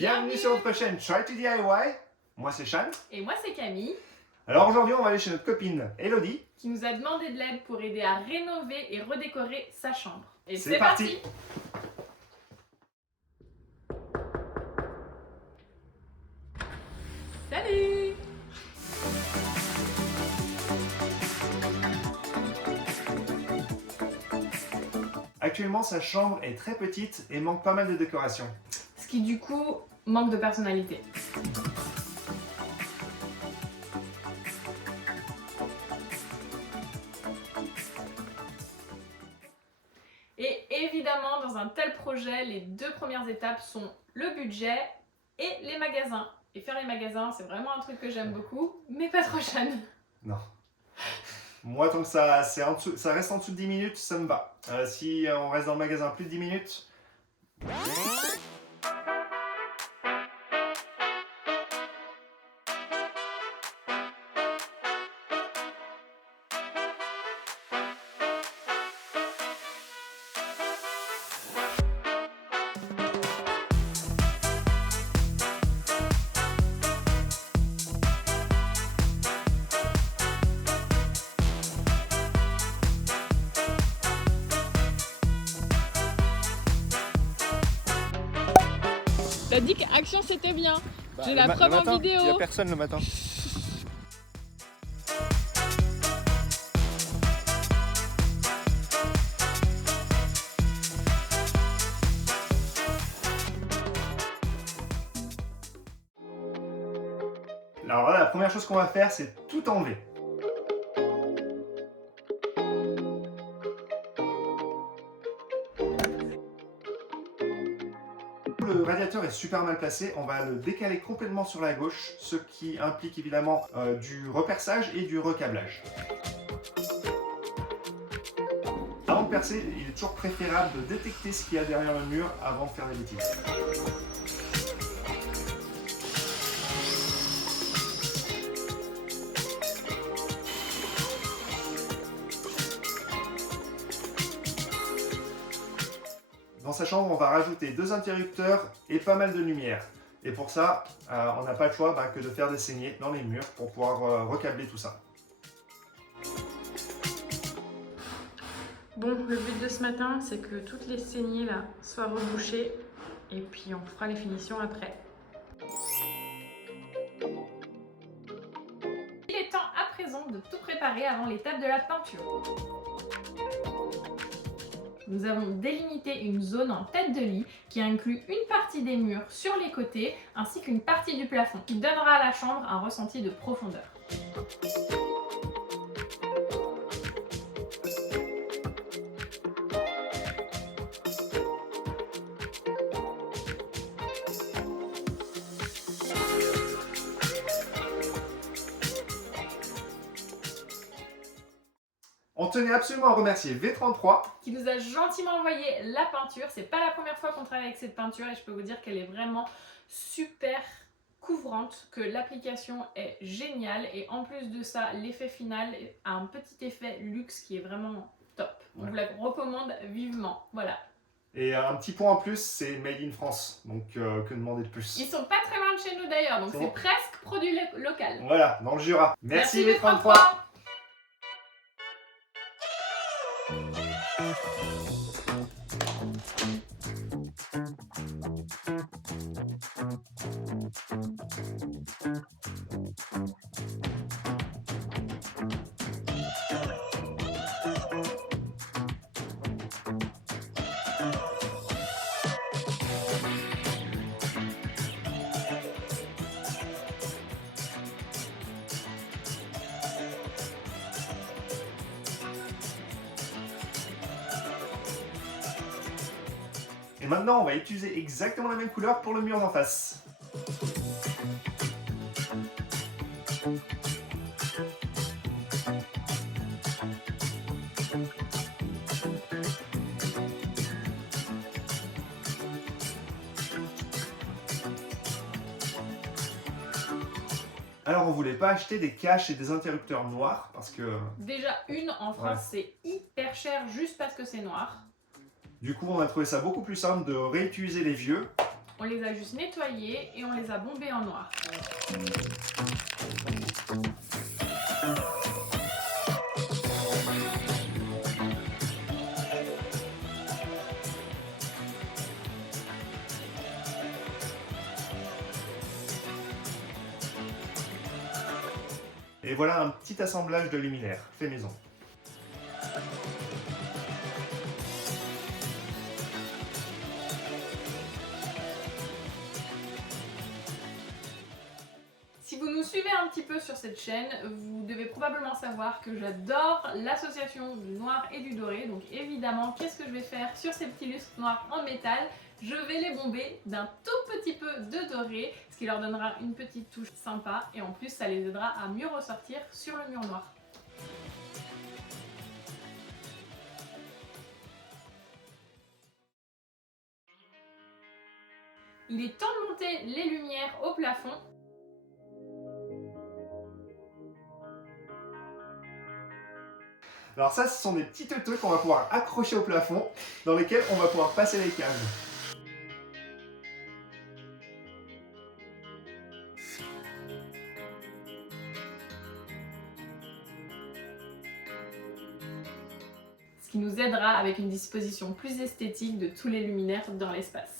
Bienvenue sur notre chaîne Try to DIY. Moi c'est Shan. Et moi c'est Camille. Alors aujourd'hui on va aller chez notre copine Elodie. Qui nous a demandé de l'aide pour aider à rénover et redécorer sa chambre. Et c'est parti. Salut. Actuellement sa chambre est très petite et manque pas mal de décoration. Ce qui du coup manque de personnalité. Et évidemment, dans un tel projet, les deux premières étapes sont le budget et les magasins. Et faire les magasins, c'est vraiment un truc que j'aime beaucoup, mais pas trop jeune. Non. Moi tant que ça reste en dessous de 10 minutes, ça me va. Si on reste dans le magasin plus de 10 minutes... T'as dit qu'action c'était bien. J'ai la preuve en vidéo. Il n'y a personne le matin. Alors là, la première chose qu'on va faire, c'est tout enlever. Le radiateur est super mal placé, on va le décaler complètement sur la gauche, ce qui implique évidemment du reperçage et du recablage. Avant de percer, il est toujours préférable de détecter ce qu'il y a derrière le mur avant de faire des bêtises. Dans sa chambre, on va rajouter 2 interrupteurs et pas mal de lumière. Et pour ça, on n'a pas le choix que de faire des saignées dans les murs pour pouvoir recabler tout ça. Bon, le but de ce matin, c'est que toutes les saignées là soient rebouchées et puis on fera les finitions après. Il est temps à présent de tout préparer avant l'étape de la peinture. Nous avons délimité une zone en tête de lit qui inclut une partie des murs sur les côtés ainsi qu'une partie du plafond qui donnera à la chambre un ressenti de profondeur. On tenait absolument à remercier V33 qui nous a gentiment envoyé la peinture. C'est pas la première fois qu'on travaille avec cette peinture et je peux vous dire qu'elle est vraiment super couvrante, que l'application est géniale et en plus de ça, l'effet final a un petit effet luxe qui est vraiment top. On vous la recommande vivement. Voilà. Et un petit point en plus, c'est Made in France, donc que demander de plus. Ils sont pas très loin de chez nous d'ailleurs, donc c'est presque produit local. Voilà, dans le Jura. Merci V33. Et maintenant, on va utiliser exactement la même couleur pour le mur d'en face. Alors on voulait pas acheter des caches et des interrupteurs noirs parce que... Déjà une en France c'est hyper cher juste parce que c'est noir. Du coup on a trouvé ça beaucoup plus simple de réutiliser les vieux On les a juste nettoyés et on les a bombés en noir. Et voilà un petit assemblage de luminaires fait maison. Si vous nous suivez un petit peu sur cette chaîne, vous devez probablement savoir que j'adore l'association du noir et du doré. Donc évidemment, qu'est-ce que je vais faire sur ces petits lustres noirs en métal? Je vais les bomber d'un tout petit peu de doré, ce qui leur donnera une petite touche sympa et en plus ça les aidera à mieux ressortir sur le mur noir. Il est temps de monter les lumières au plafond. Alors ça, ce sont des petits teuteux qu'on va pouvoir accrocher au plafond, dans lesquels on va pouvoir passer les câbles. Ce qui nous aidera avec une disposition plus esthétique de tous les luminaires dans l'espace.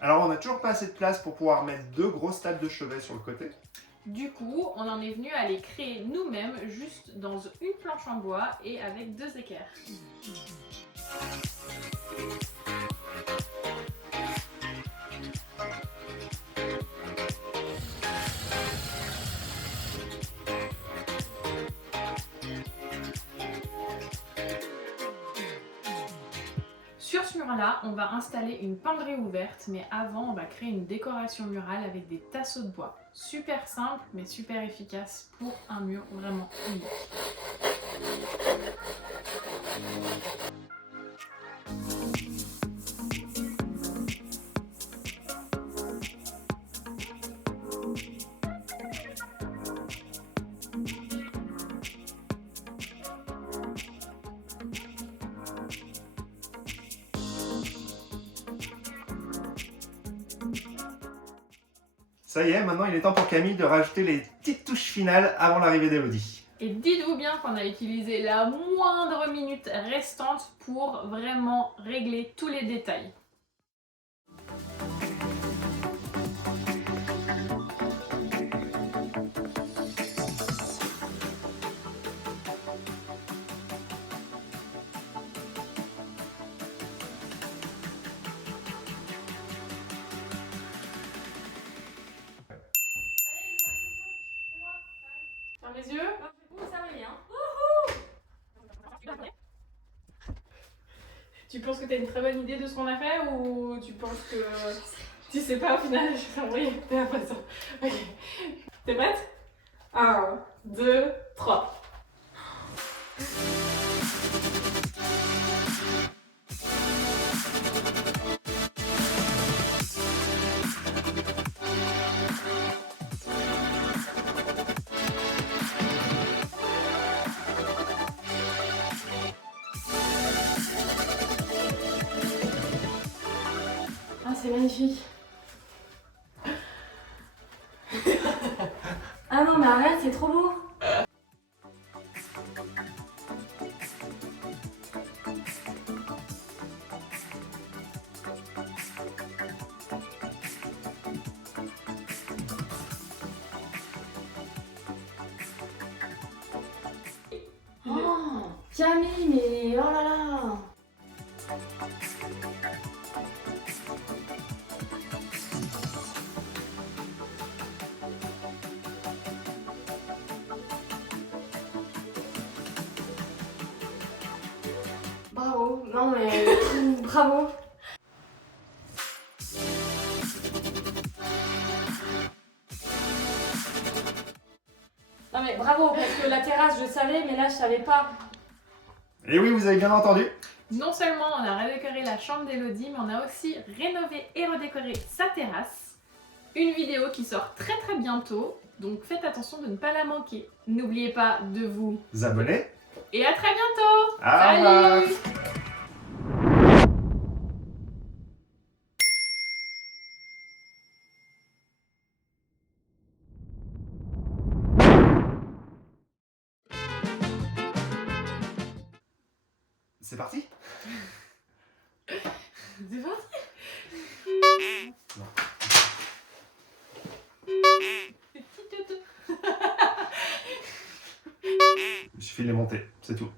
Alors on n'a toujours pas assez de place pour pouvoir mettre 2 grosses tables de chevet sur le côté. Du coup, on en est venu à les créer nous-mêmes, juste dans une planche en bois et avec 2 équerres. Sur ce mur-là, on va installer une penderie ouverte, mais avant, on va créer une décoration murale avec des tasseaux de bois. Super simple, mais super efficace pour un mur vraiment unique. Ça y est, maintenant il est temps pour Camille de rajouter les petites touches finales avant l'arrivée d'Elodie. Et dites-vous bien qu'on a utilisé la moindre minute restante pour vraiment régler tous les détails. Ferme les yeux. Ça va bien. Tu penses que tu as une très bonne idée de ce qu'on a fait ou tu penses que tu sais pas au final? Je vais t'envoyer l'impression. Ok. T'es prête? 1, 2, 3. Ah, c'est magnifique. Ah non, mais arrête, c'est trop beau. Oh, Camille, mais oh là là. Bravo, non mais bravo. Non mais bravo, parce que savais, mais là, je savais pas. Et oui, vous avez bien entendu. Non seulement on a redécoré la chambre d'Elodie, mais on a aussi rénové et redécoré sa terrasse. Une vidéo qui sort très très bientôt, donc faites attention de ne pas la manquer. N'oubliez pas de vous Abonnez. et à très bientôt. Au revoir. Salut. C'est parti. C'est parti. Non. Petit toutou. Il suffit de les monter, c'est tout.